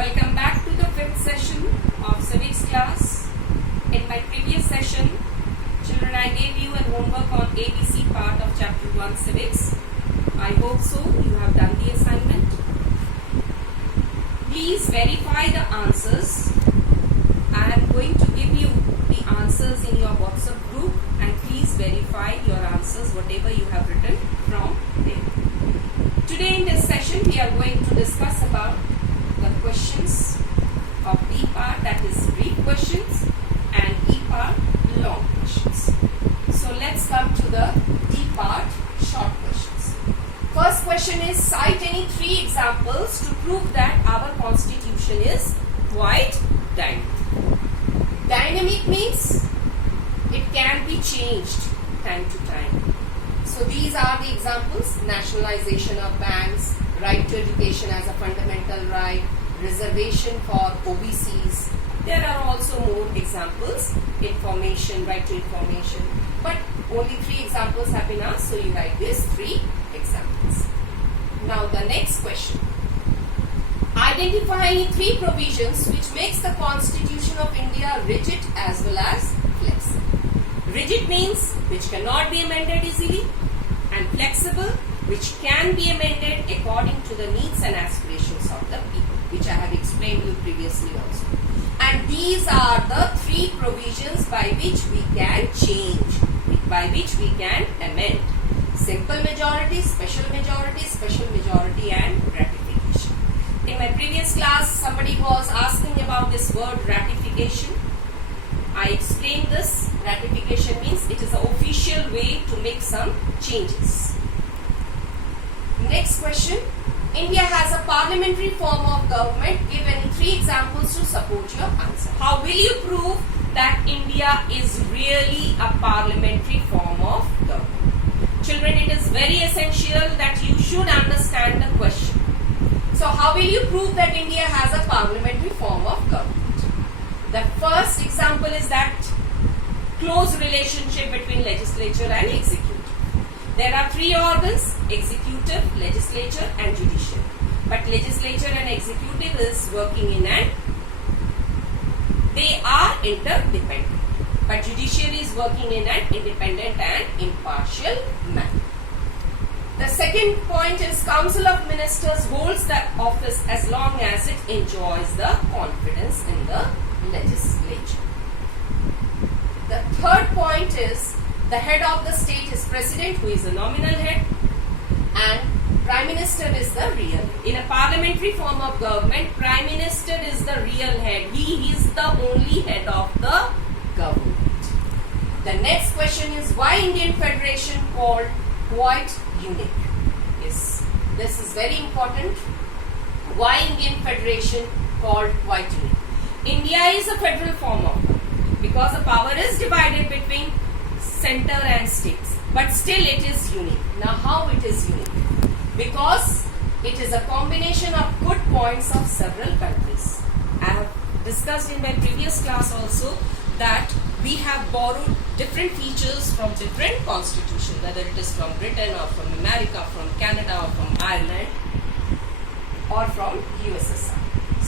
Welcome back to the fifth session of civics class. In my previous session, children, I gave you a homework on ABC part of chapter 1 civics. I hope so. You have done the assignment. Please verify the answers. I am going to give you the answers in your WhatsApp group, and please verify your answers, whatever you have written from there. Today in this session, we are going to discuss about the questions of B part, that is brief questions, and E part, long questions. So let's come to the D part, short questions. First question is, cite any 3 examples to prove that our constitution is quite dynamic. Dynamic means it can be changed time to time. So these are the examples: nationalization of banks, right to education as a fundamental right, reservation for OBCs. There are also more examples: information, right to information. But only 3 examples have been asked, so you write these 3 examples. Now the next question. Identify any 3 provisions which makes the Constitution of India rigid as well as flexible. Rigid means which cannot be amended easily, and flexible, which can be amended according to the needs and aspirations of the people, which I have explained you previously also. And these are the 3 provisions by which we can change, by which we can amend: simple majority, special majority, and ratification. In my previous class, somebody was asking about this word ratification. I explained this. Ratification means it is an official way to make some changes. Next question. India has a parliamentary form of government. Give any 3 examples to support your answer. How will you prove that India is really a parliamentary form of government? Children, it is very essential that you should understand the question. So how will you prove that India has a parliamentary form of government? The first example is that close relationship between legislature and executive. There are 3 organs: executive, legislature, and judiciary. But legislature and executive is working in they are interdependent. But judiciary is working in an independent and impartial manner. The second point is Council of Ministers holds the office as long as it enjoys the confidence in the legislature. The third point is the head of the state is president, who is the nominal head, and prime minister is the real head. In a parliamentary form of government, prime minister is the real head. He is the only head of the government. The next question is, why Indian Federation called quite unique? Yes, this is very important. Why Indian Federation called quite unique? India is a federal form of government because the power is divided between center and states, but still it is unique. Now how it is unique? Because it is a combination of good points of several countries. I have discussed in my previous class also that we have borrowed different features from different constitutions, whether it is from Britain or from America, from Canada or from Ireland or from USSR.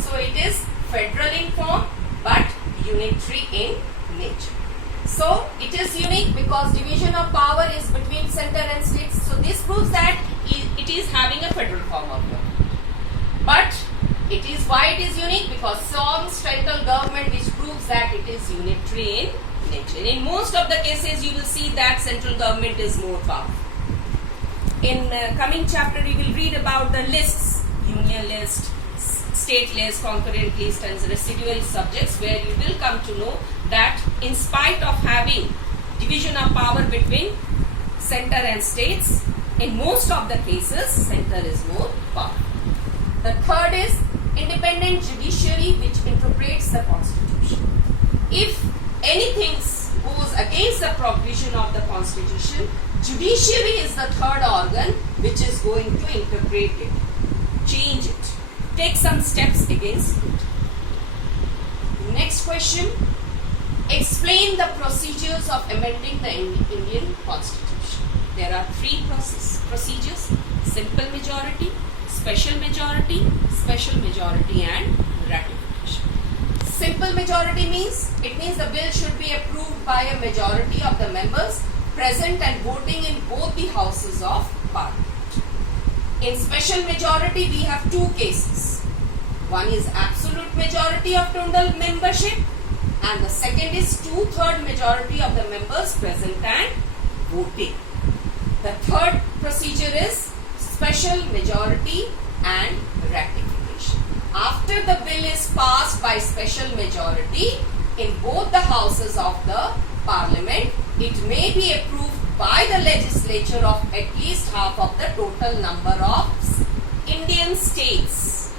So it is federal in form but unitary in nature. So it is unique because division of power is between center and states. So this proves that it is having a federal form of government. But it is why it is unique, because strong central government, which proves that it is unitary in nature. In most of the cases, you will see that central government is more powerful. In coming chapter, we will read about the lists: union list, state list, concurrent list, and residual subjects, where you will come to know that in spite of having division of power between center and states, in most of the cases, center is more powerful. The third is independent judiciary, which interprets the constitution. If anything goes against the provision of the constitution, judiciary is the third organ which is going to interpret it, change it, take some steps against it. Next question. Explain the procedures of amending the Indian Constitution. There are 3 procedures: simple majority, special majority and ratification. Simple majority means the bill should be approved by a majority of the members present and voting in both the houses of parliament. In special majority we have two cases. One is absolute majority of total membership and the second is 2/3 majority of the members present and voting. The third procedure is special majority and ratification. After the bill is passed by special majority in both the houses of the parliament, it may be approved by the legislature of at least half of the total number of Indian states.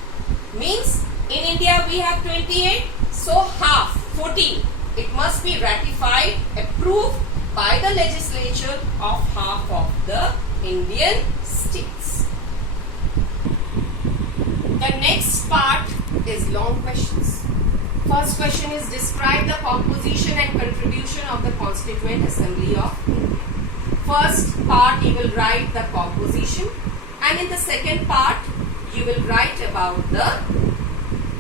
Means in India we have 28, so half, 14. It must be ratified, approved by the legislature of half of the Indian states. The next part is long questions. First question is describe the composition and contribution of the Constituent Assembly of India. First part you will write the composition and in the second part you will write about the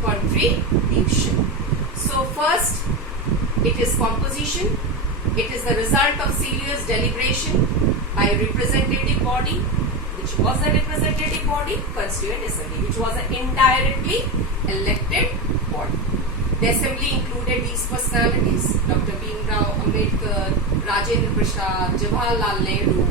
contribution. So first it is composition. It is the result of serious deliberation by a representative body. Which was a representative body? Constituent Assembly, which was an indirectly elected body. The assembly included these personalities: Dr. Bhimrao Ambedkar, Rajendra Prasad, Jawaharlal Nehru,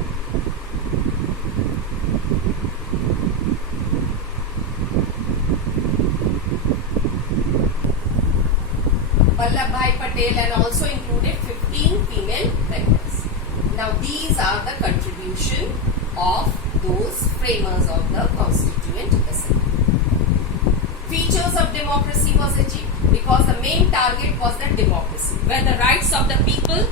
Vallabhbhai Patel, and also included 15 female members. Now these are the contribution of those framers of the Constituent Assembly. Features of democracy was achieved because the main target was the democracy, where the rights of the people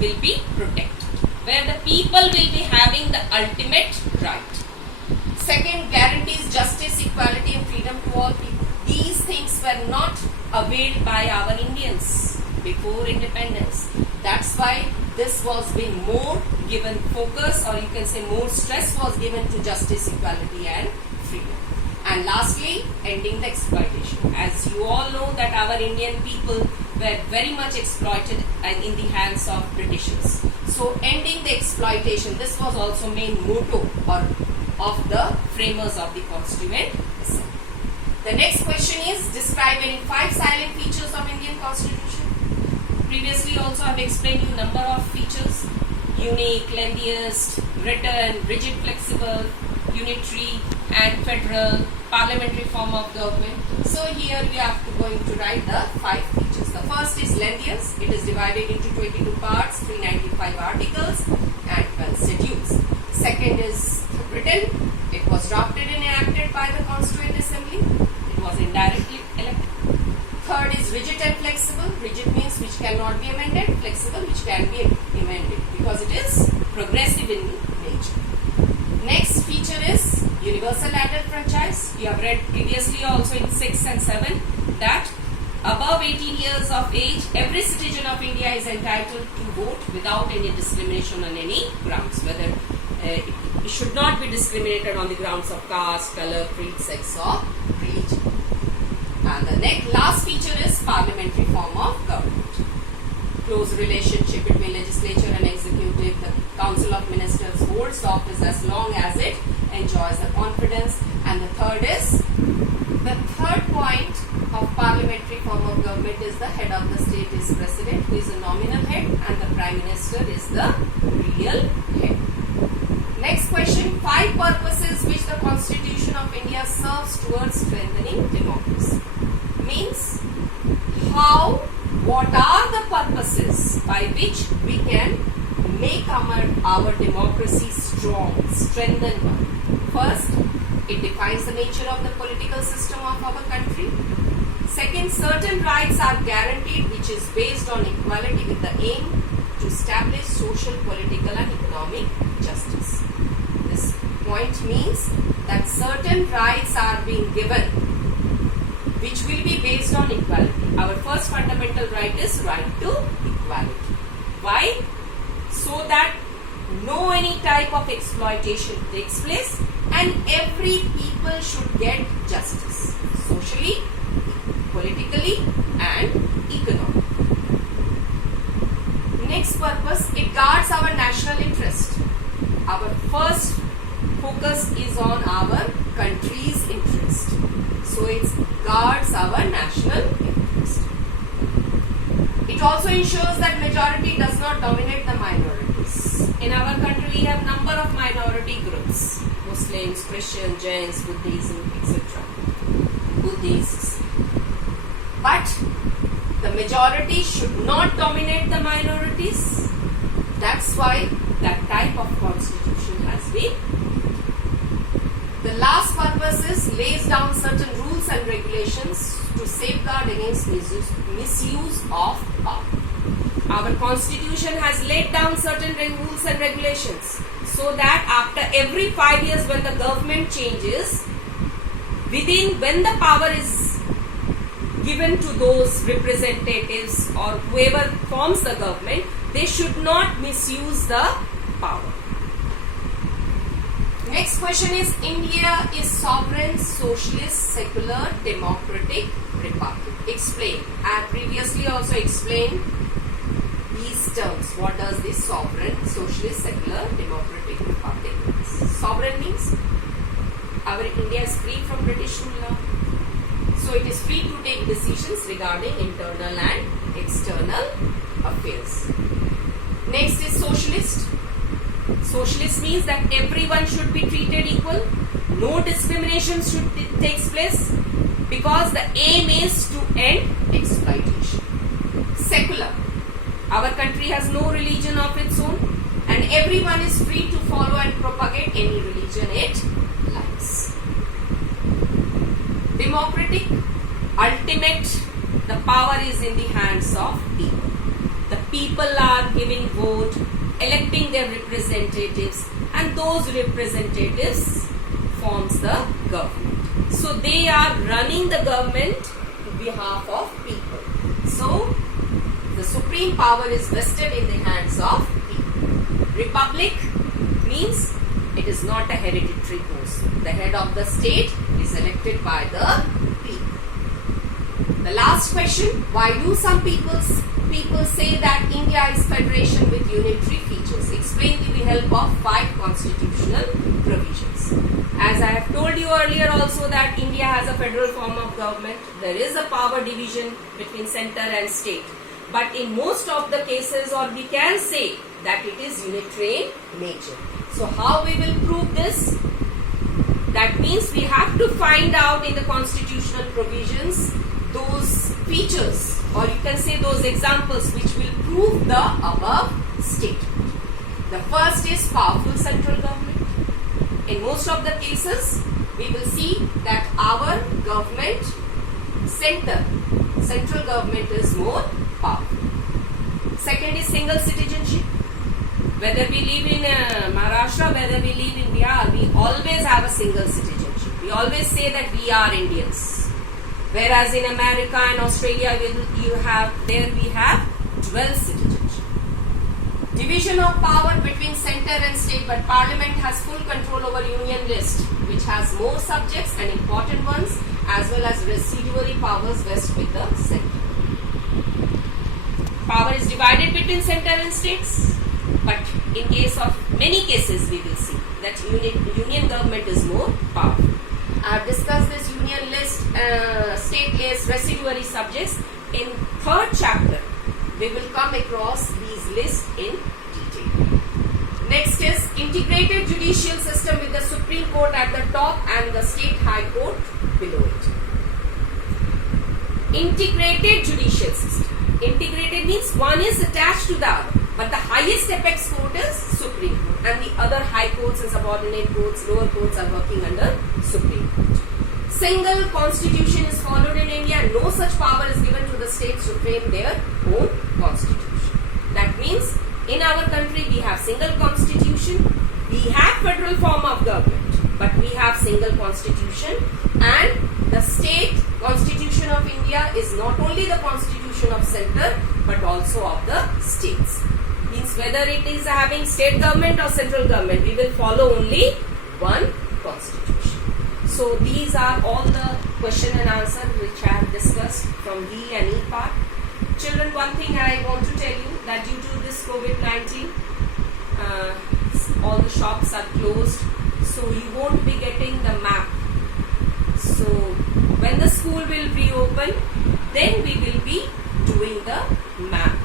will be protected, where the people will be having the ultimate right. Second, guarantees justice, equality and freedom to all people. These things were not availed by our Indians before independence. That's why this was being more given focus, or you can say more stress was given to justice, equality and freedom. And lastly, ending the exploitation. As you all know that our Indian people were very much exploited in the hands of Britishers. So ending the exploitation, this was also main motto of the framers of the Constituent Assembly. The next question is describe any 5 silent features of Indian Constitution. Previously also I have explained you number of features: unique, lengthiest, written, rigid, flexible, unitary and federal, parliamentary form of government. So here we are going to write the 5 features. The first is lengthiest. It is divided into 22 parts, 395 articles and 12 schedules. Second is written. It was drafted and enacted by the Constituent Assembly. It was indirectly elected. Third is rigid and flexible. Rigid means which cannot be amended. Flexible, which can be amended because it is progressive in nature. Next feature is universal adult franchise. You have read previously also in 6 and 7 that above 18 years of age, every citizen of India is entitled to vote without any discrimination on any grounds. Whether it should not be discriminated on the grounds of caste, color, creed, sex or religion. And the last feature is parliamentary form of government. Close relationship between legislature and executive. The Council of Ministers holds office as long as it enjoys the confidence. And the third point of parliamentary form of government is the head of the state is president, who is a nominal head, and the prime minister is the real head. Next question: 5 purposes which the Constitution of India serves towards strengthening democracy. Means what are the purposes by which we can make our democracy strong, strengthen one? First, it defines the nature of the political system of our country. Second, certain rights are guaranteed which is based on equality with the aim to establish social, political and economic justice. This point means that certain rights are being given which will be based on equality. Our first fundamental right is right to equality. Why? So that no any type of exploitation takes place and every people should get justice, socially, politically and economically. Next purpose, it guards our national interest. Our first focus is on our country's interest. So it guards our national interest. It also ensures that majority does not dominate the minorities. In our country we have number of minority groups. Muslims, Christians, Jains, Buddhism, etc. Buddhists. But the majority should not dominate the minorities. That's why that type of constitution has been. The last purpose is lays down certain rules and regulations to safeguard against misuse of power. Our constitution has laid down certain rules and regulations so that after every 5 years when the government changes, when the power is given to those representatives or whoever forms the government, they should not misuse the power. Next question is, India is sovereign, socialist, secular, democratic, republic. Explain. I have previously also explained these terms. What does this sovereign, socialist, secular, democratic, republic means? Sovereign means our India is free from British rule. So it is free to take decisions regarding internal and external affairs. Next is socialist. Socialist means that everyone should be treated equal. No discrimination should take place because the aim is to end exploitation. Secular. Our country has no religion of its own and everyone is free to follow and propagate any religion it likes. Democratic. Ultimate, the power is in the hands of people. The people are giving vote, electing their representatives, and those representatives forms the government. So they are running the government on behalf of people. So the supreme power is vested in the hands of people. Republic means it is not a hereditary post. The head of the state is elected by the people. The last question, why do some people say that India is federation with unitary features? Explain with the help of 5 constitutional provisions. As I have told you earlier also that India has a federal form of government. There is a power division between center and state. But in most of the cases, or we can say that it is unitary in nature. So how we will prove this? That means we have to find out in the constitutional provisions those features, or you can say those examples which will prove the above statement. The first is powerful central government. In most of the cases, we will see that our government, central government is more powerful. Second is single citizenship. Whether we live in Maharashtra, whether we live in Bihar, we always have a single citizenship. We always say that we are Indians. Whereas in America and Australia, we have dual citizenship. Division of power between center and state, but Parliament has full control over union list, which has more subjects and important ones, as well as residuary powers vest with the center. Power is divided between center and states, but in case of many cases, we will see that union government is more powerful. I have discussed this union list, state list, residuary subjects. In 3rd chapter, we will come across these lists in detail. Next is integrated judicial system with the Supreme Court at the top and the State High Court below it. Integrated judicial system. Integrated means one is attached to the other. But the highest apex court is Supreme Court, and the other high courts and subordinate courts, lower courts are working under Supreme Court. Single constitution is followed in India and no such power is given to the states to frame their own constitution. That means in our country we have single constitution, we have federal form of government, but we have single constitution, and the state constitution of India is not only the constitution of center but also of the states. Means whether it is having state government or central government, we will follow only one constitution. So these are all the question and answer which I have discussed from D and E part. Children, one thing I want to tell you that due to this COVID-19, all the shops are closed, so you won't be getting the map. So when the school will reopen, then we will be doing the map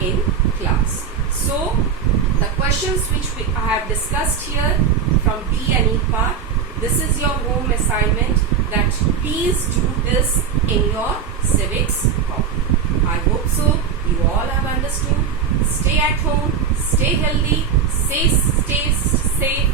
in class. So the questions which I have discussed here from D and E part, this is your home assignment, that please do this in your civics copy. I hope so you all have understood. Stay at home, stay healthy, stay safe.